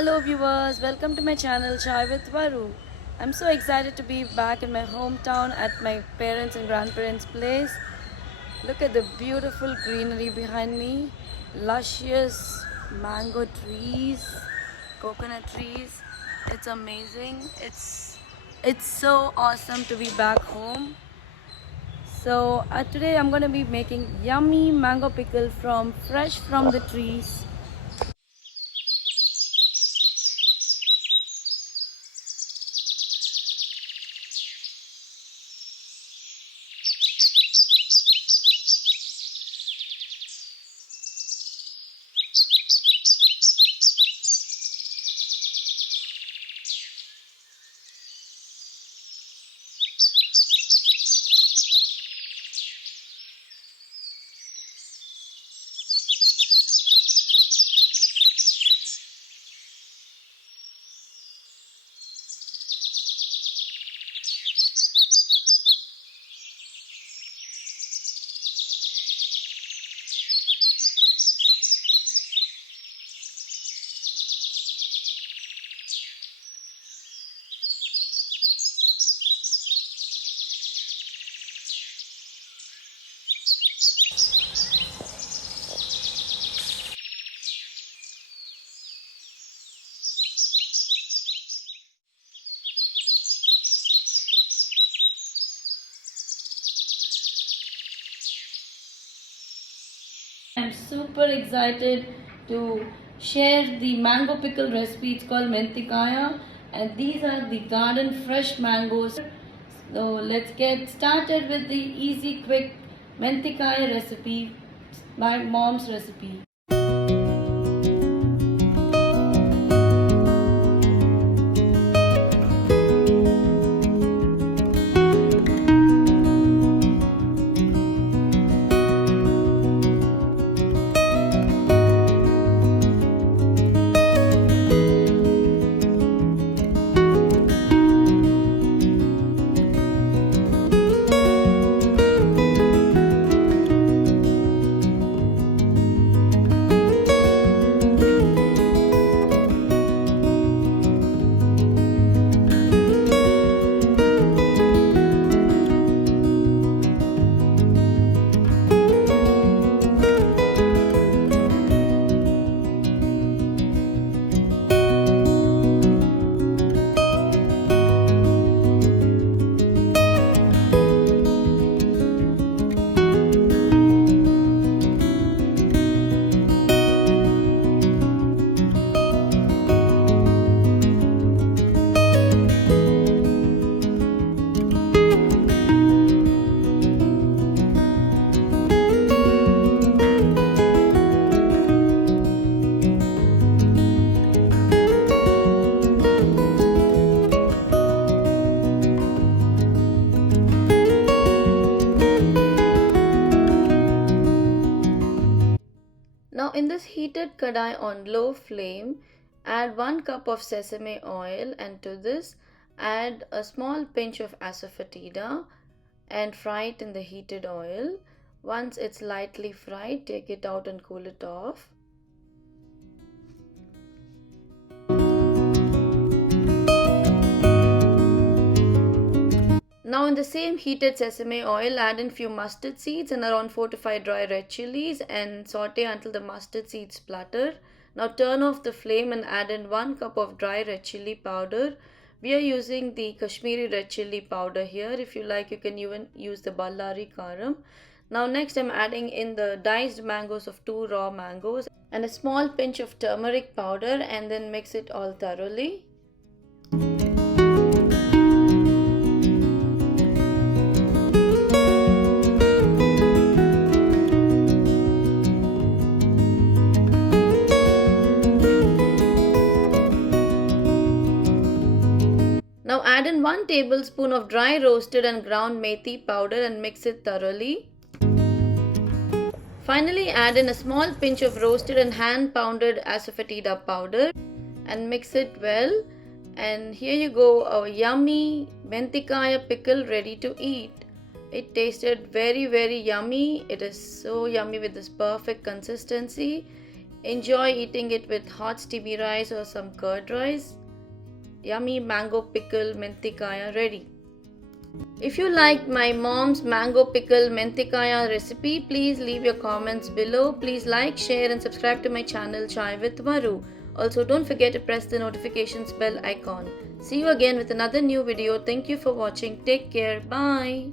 Hello viewers, welcome to my channel Chai with Varu. I'm so excited to be back in my hometown at my parents and grandparents' place. Look at the beautiful greenery behind me, luscious mango trees, coconut trees. It's amazing. It's so awesome to be back home. So today I'm going to be making yummy mango pickle from fresh from the trees. I'm super excited to share the mango pickle recipe. It's called Menthikaya, and these are the garden fresh mangoes. So let's get started with the easy quick Menthikaya recipe, my mom's recipe. Now in this heated kadai on low flame, add 1 cup of sesame oil, and to this add a small pinch of asafoetida and fry it in the heated oil. Once it's lightly fried, take it out and cool it off. Now in the same heated sesame oil, add in few mustard seeds and around 4 to 5 dry red chilies and saute until the mustard seeds splutter. Now turn off the flame and add in 1 cup of dry red chili powder. We are using the Kashmiri red chili powder here. If you like, you can even use the Ballari Karam. Now next I'm adding in the diced mangoes of 2 raw mangoes and a small pinch of turmeric powder, and then mix it all thoroughly. Now add in 1 tablespoon of dry roasted and ground methi powder and mix it thoroughly. Finally add in a small pinch of roasted and hand pounded asafoetida powder and mix it well. And here you go, our yummy Menthikaya pickle ready to eat. It tasted very yummy. It is so yummy with this perfect consistency. Enjoy eating it with hot steamy rice or some curd rice. Yummy mango pickle menthikaya ready. If you liked my mom's mango pickle menthikaya recipe, please leave your comments below. Please like, share and subscribe to my channel Chai with Varu. Also, don't forget to press the notifications bell icon. See you again with another new video. Thank you for watching. Take care. Bye.